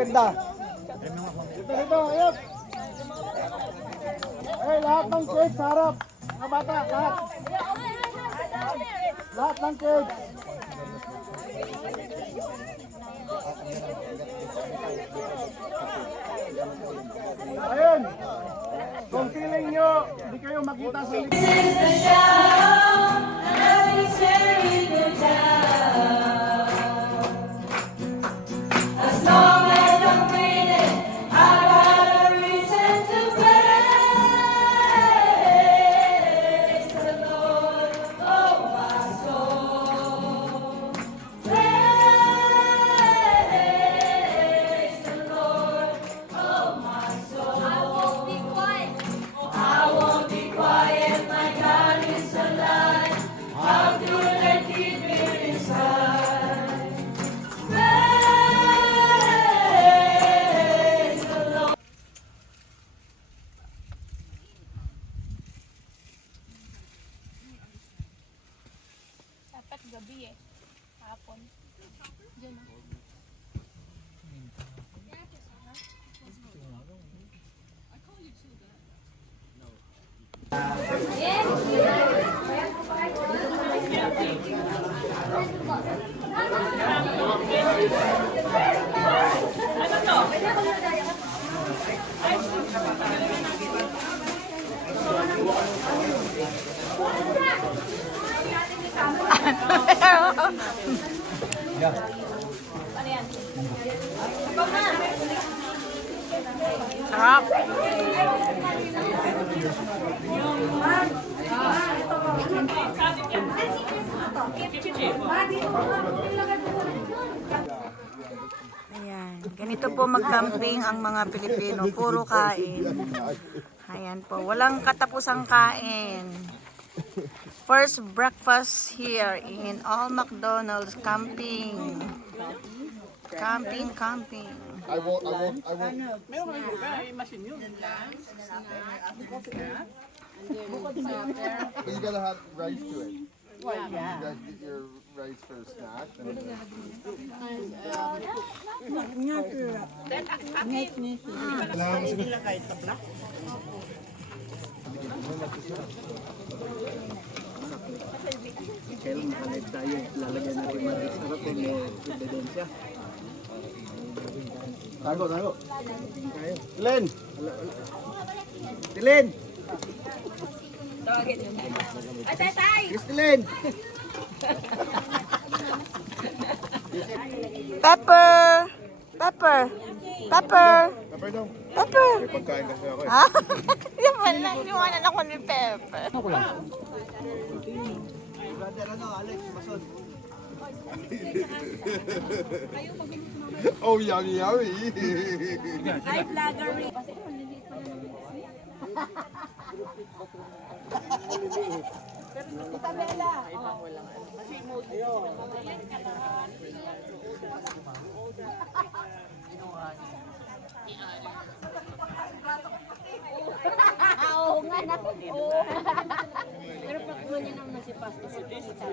ganda. Dito, ayun. Eh, lahat ng kids, harap. Mga bata, lahat. Lahat ng kids. Ayun. Kung feeling nyo, hindi kayo makita sa likod. Dapat gabi eh. Hapon. Diyan o. Sarap. Ayan, ganito po mag-camping ang mga Pilipino, puro kain. Ayan po, walang katapusang kain. First breakfast here in All McDonald's camping. Camping. I won't. But you gotta have rice to it. You guys get your rice for a snack. Kailan makalive tayo, lalagyan natin mga sarap yung ebidensya. Tago. Len! Len! Kristilin! Pepper! Pepper daw. Pepper! May pagkain kasi ako eh. Ha? Iwanan ako ni Pepper. Oh, yummy. Hi, vlogger. Oo nga na. Oo. Pero pag kumain naman na si Pastor si Tita.